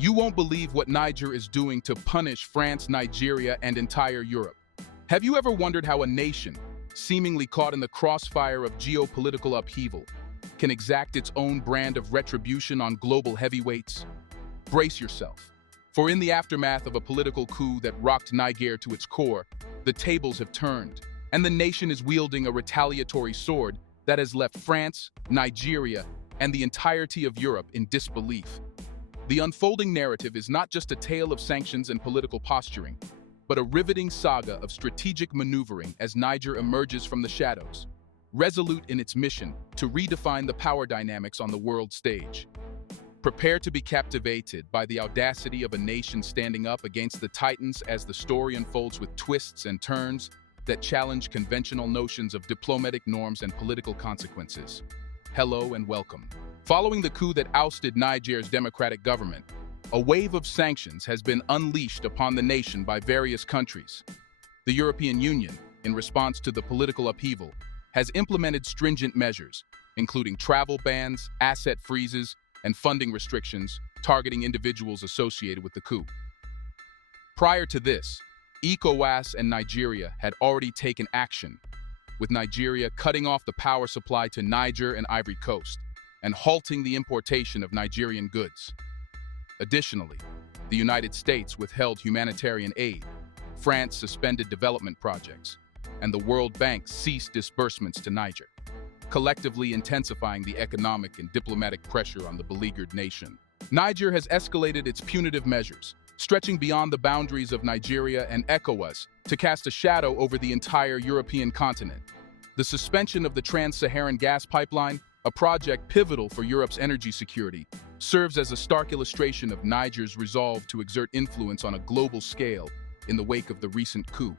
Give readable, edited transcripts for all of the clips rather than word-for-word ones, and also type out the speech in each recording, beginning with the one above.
You won't believe what Niger is doing to punish France, Nigeria, and entire Europe. Have you ever wondered how a nation, seemingly caught in the crossfire of geopolitical upheaval, can exact its own brand of retribution on global heavyweights? Brace yourself, for in the aftermath of a political coup that rocked Niger to its core, the tables have turned, and the nation is wielding a retaliatory sword that has left France, Nigeria, and the entirety of Europe in disbelief. The unfolding narrative is not just a tale of sanctions and political posturing, but a riveting saga of strategic maneuvering as Niger emerges from the shadows, resolute in its mission to redefine the power dynamics on the world stage. Prepare to be captivated by the audacity of a nation standing up against the titans as the story unfolds with twists and turns that challenge conventional notions of diplomatic norms and political consequences. Hello and welcome. Following the coup that ousted Niger's democratic government, a wave of sanctions has been unleashed upon the nation by various countries. The European Union, in response to the political upheaval, has implemented stringent measures, including travel bans, asset freezes, and funding restrictions targeting individuals associated with the coup. Prior to this, ECOWAS and Nigeria had already taken action, with Nigeria cutting off the power supply to Niger and Ivory Coast and halting the importation of Nigerian goods. Additionally, the United States withheld humanitarian aid, France suspended development projects, and the World Bank ceased disbursements to Niger, collectively intensifying the economic and diplomatic pressure on the beleaguered nation. Niger has escalated its punitive measures, stretching beyond the boundaries of Nigeria and ECOWAS to cast a shadow over the entire European continent. The suspension of the Trans-Saharan gas pipeline, a project pivotal for Europe's energy security, serves as a stark illustration of Niger's resolve to exert influence on a global scale in the wake of the recent coup.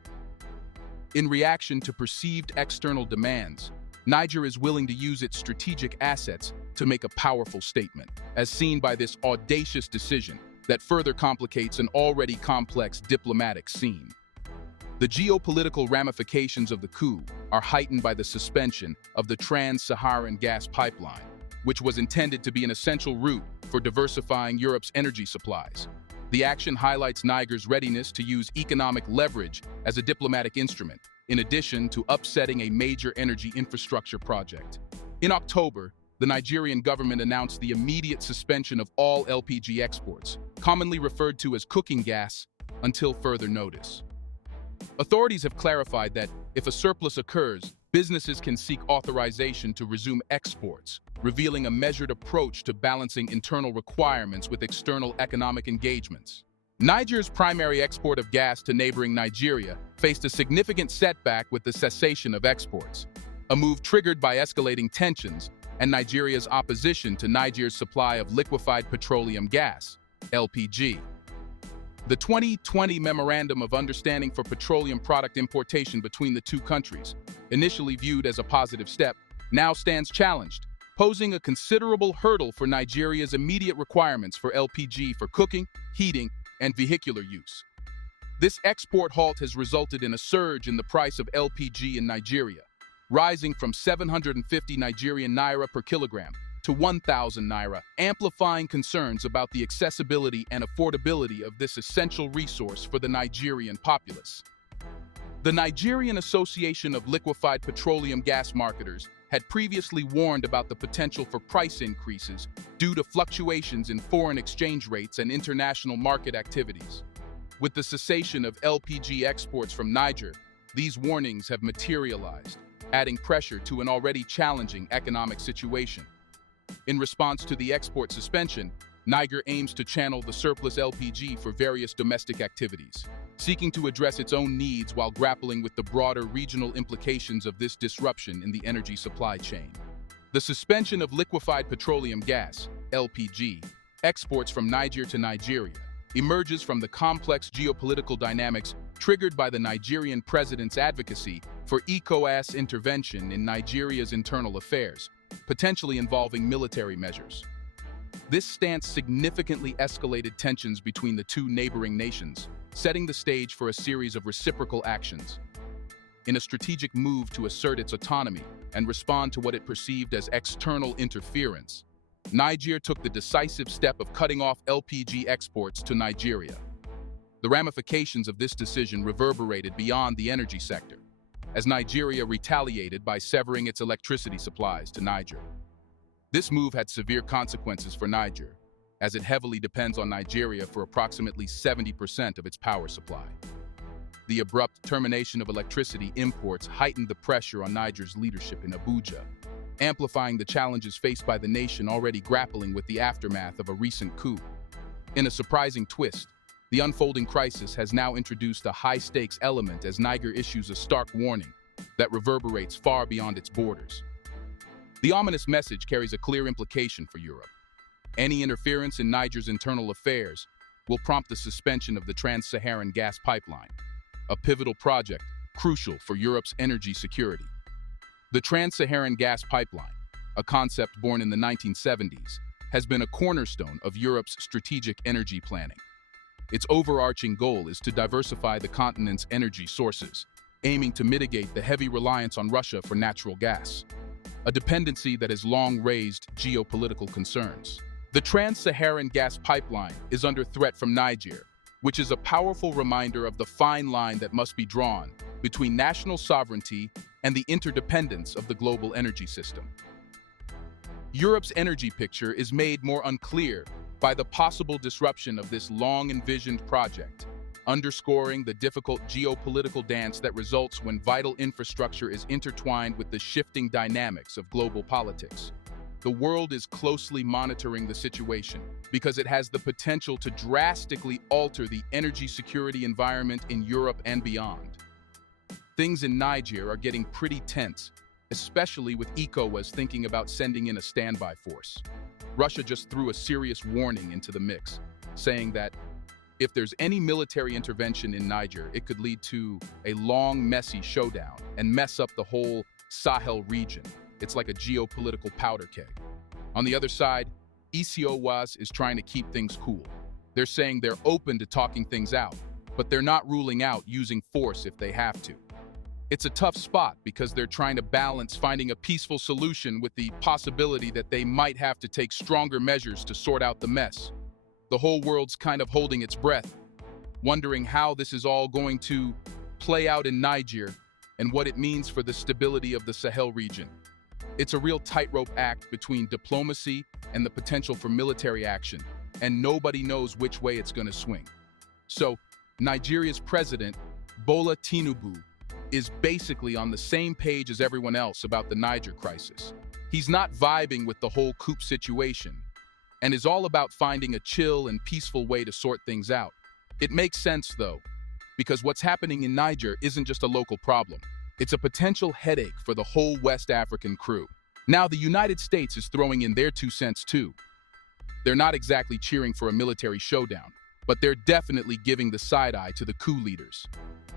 In reaction to perceived external demands, Niger is willing to use its strategic assets to make a powerful statement, as seen by this audacious decision that further complicates an already complex diplomatic scene. The geopolitical ramifications of the coup are heightened by the suspension of the Trans-Saharan gas pipeline, which was intended to be an essential route for diversifying Europe's energy supplies. The action highlights Niger's readiness to use economic leverage as a diplomatic instrument, in addition to upsetting a major energy infrastructure project. In October, the Nigerian government announced the immediate suspension of all LPG exports, commonly referred to as cooking gas, until further notice. Authorities have clarified that if a surplus occurs, businesses can seek authorization to resume exports, revealing a measured approach to balancing internal requirements with external economic engagements. Niger's primary export of gas to neighboring Nigeria faced a significant setback with the cessation of exports, a move triggered by escalating tensions and Nigeria's opposition to Niger's supply of liquefied petroleum gas, LPG. The 2020 Memorandum of Understanding for Petroleum Product Importation between the two countries, initially viewed as a positive step, now stands challenged, posing a considerable hurdle for Nigeria's immediate requirements for LPG for cooking, heating, and vehicular use. This export halt has resulted in a surge in the price of LPG in Nigeria, rising from 750 Nigerian naira per kilogram to 1,000 naira, amplifying concerns about the accessibility and affordability of this essential resource for the Nigerian populace. The Nigerian Association of Liquefied Petroleum Gas Marketers had previously warned about the potential for price increases due to fluctuations in foreign exchange rates and international market activities. With the cessation of LPG exports from Niger, these warnings have materialized, adding pressure to an already challenging economic situation. In response to the export suspension, Niger aims to channel the surplus LPG for various domestic activities, seeking to address its own needs while grappling with the broader regional implications of this disruption in the energy supply chain. The suspension of liquefied petroleum gas, LPG, exports from Niger to Nigeria emerges from the complex geopolitical dynamics triggered by the Nigerian president's advocacy for ECOWAS intervention in Nigeria's internal affairs, potentially involving military measures. This stance significantly escalated tensions between the two neighboring nations, setting the stage for a series of reciprocal actions. In a strategic move to assert its autonomy and respond to what it perceived as external interference, Niger took the decisive step of cutting off LPG exports to Nigeria. The ramifications of this decision reverberated beyond the energy sector, as Nigeria retaliated by severing its electricity supplies to Niger. This move had severe consequences for Niger, as it heavily depends on Nigeria for approximately 70% of its power supply. The abrupt termination of electricity imports heightened the pressure on Niger's leadership in Abuja, amplifying the challenges faced by the nation already grappling with the aftermath of a recent coup. In a surprising twist, the unfolding crisis has now introduced a high-stakes element as Niger issues a stark warning that reverberates far beyond its borders. The ominous message carries a clear implication for Europe. Any interference in Niger's internal affairs will prompt the suspension of the trans-Saharan gas pipeline, a pivotal project crucial for Europe's energy security. The trans-Saharan gas pipeline, a concept born in the 1970s, has been a cornerstone of Europe's strategic energy planning. Its overarching goal is to diversify the continent's energy sources, aiming to mitigate the heavy reliance on Russia for natural gas, a dependency that has long raised geopolitical concerns. The trans-Saharan gas pipeline is under threat from Niger, which is a powerful reminder of the fine line that must be drawn between national sovereignty and the interdependence of the global energy system. Europe's energy picture is made more unclear by the possible disruption of this long-envisioned project, underscoring the difficult geopolitical dance that results when vital infrastructure is intertwined with the shifting dynamics of global politics. The world is closely monitoring the situation because it has the potential to drastically alter the energy security environment in Europe and beyond. Things in Niger are getting pretty tense, especially with ECOWAS thinking about sending in a standby force. Russia just threw a serious warning into the mix, saying that if there's any military intervention in Niger, it could lead to a long, messy showdown and mess up the whole Sahel region. It's like a geopolitical powder keg. On the other side, ECOWAS is trying to keep things cool. They're saying they're open to talking things out, but they're not ruling out using force if they have to. It's a tough spot because they're trying to balance finding a peaceful solution with the possibility that they might have to take stronger measures to sort out the mess. The whole world's kind of holding its breath, wondering how this is all going to play out in Niger and what it means for the stability of the Sahel region. It's a real tightrope act between diplomacy and the potential for military action, and nobody knows which way it's going to swing. So, Nigeria's president, Bola Tinubu, is basically on the same page as everyone else about the Niger crisis. He's not vibing with the whole coup situation, and is all about finding a chill and peaceful way to sort things out. It makes sense, though, because what's happening in Niger isn't just a local problem. It's a potential headache for the whole West African crew. Now, the United States is throwing in their 2 cents too. They're not exactly cheering for a military showdown, but they're definitely giving the side-eye to the coup leaders.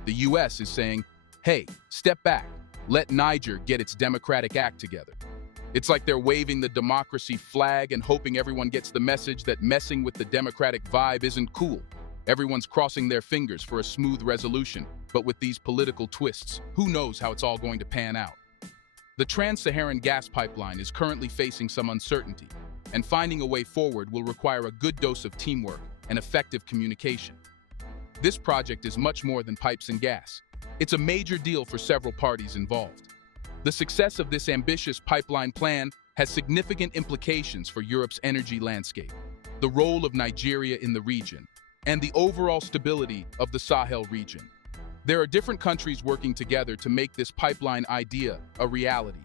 The US is saying, hey, step back, let Niger get its democratic act together. It's like they're waving the democracy flag and hoping everyone gets the message that messing with the democratic vibe isn't cool. Everyone's crossing their fingers for a smooth resolution, but with these political twists, who knows how it's all going to pan out. The trans-Saharan gas pipeline is currently facing some uncertainty, and finding a way forward will require a good dose of teamwork and effective communication. This project is much more than pipes and gas. It's a major deal for several parties involved. The success of this ambitious pipeline plan has significant implications for Europe's energy landscape, the role of Nigeria in the region, and the overall stability of the Sahel region. There are different countries working together to make this pipeline idea a reality,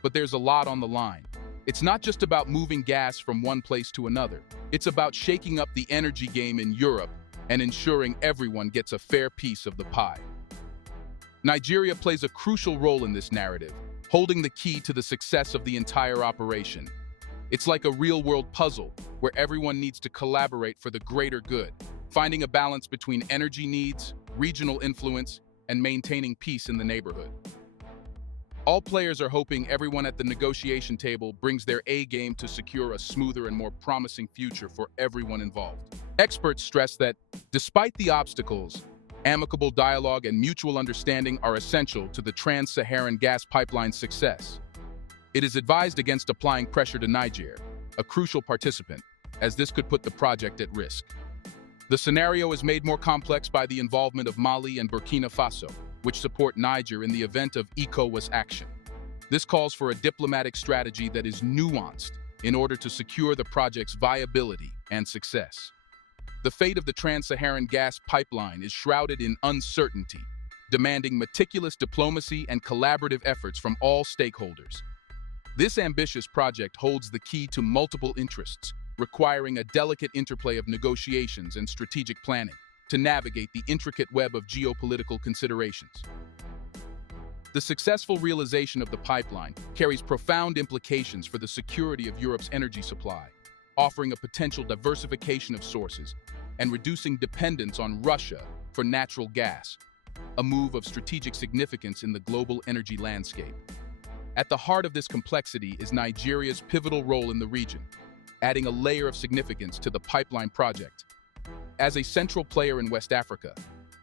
but there's a lot on the line. It's not just about moving gas from one place to another. It's about shaking up the energy game in Europe and ensuring everyone gets a fair piece of the pie. Nigeria plays a crucial role in this narrative, holding the key to the success of the entire operation. It's like a real-world puzzle where everyone needs to collaborate for the greater good, finding a balance between energy needs, regional influence, and maintaining peace in the neighborhood. All players are hoping everyone at the negotiation table brings their A-game to secure a smoother and more promising future for everyone involved. Experts stress that, despite the obstacles, amicable dialogue and mutual understanding are essential to the trans-Saharan gas pipeline's success. It is advised against applying pressure to Niger, a crucial participant, as this could put the project at risk. The scenario is made more complex by the involvement of Mali and Burkina Faso, which support Niger in the event of ECOWAS action. This calls for a diplomatic strategy that is nuanced in order to secure the project's viability and success. The fate of the Trans-Saharan gas pipeline is shrouded in uncertainty, demanding meticulous diplomacy and collaborative efforts from all stakeholders. This ambitious project holds the key to multiple interests, requiring a delicate interplay of negotiations and strategic planning to navigate the intricate web of geopolitical considerations. The successful realization of the pipeline carries profound implications for the security of Europe's energy supply, offering a potential diversification of sources and reducing dependence on Russia for natural gas, a move of strategic significance in the global energy landscape. At the heart of this complexity is Nigeria's pivotal role in the region, adding a layer of significance to the pipeline project. As a central player in West Africa,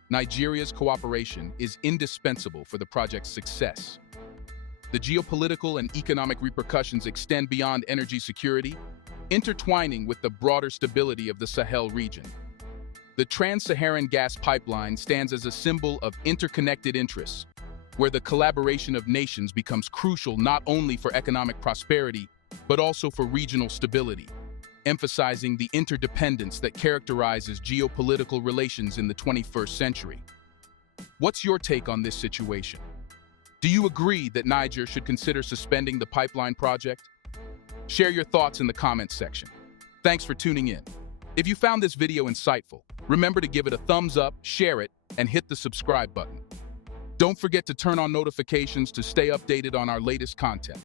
Nigeria's cooperation is indispensable for the project's success. The geopolitical and economic repercussions extend beyond energy security, intertwining with the broader stability of the Sahel region. The Trans-Saharan gas pipeline stands as a symbol of interconnected interests, where the collaboration of nations becomes crucial not only for economic prosperity, but also for regional stability, emphasizing the interdependence that characterizes geopolitical relations in the 21st century. What's your take on this situation? Do you agree that Niger should consider suspending the pipeline project? Share your thoughts in the comments section. Thanks for tuning in. If you found this video insightful, remember to give it a thumbs up, share it, and hit the subscribe button. Don't forget to turn on notifications to stay updated on our latest content.